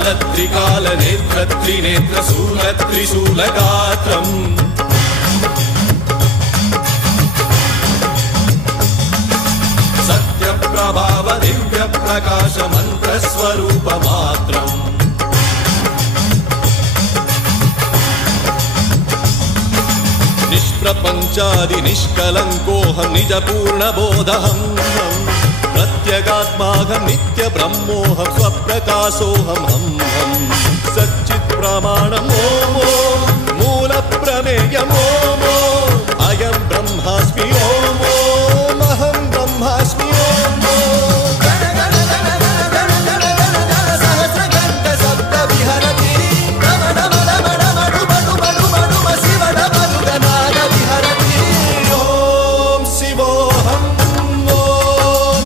कालत्रिकालनेत्रत्रिनेत्रशूलत्रिशूलगात्रम् सत्यप्रभाव दिव्यप्रकाश मन्त्रस्वरूपमात्रम् निष्प्रपञ्चादि निष्कलङ्कोऽहं निजपूर्णबोधहं प्रत्यगात्माहं नित्यब्रह्मोऽहं स्वप्रकाशोऽहं सच्चित्प्रमाणम् ॐ मूलप्रमेयम् ॐ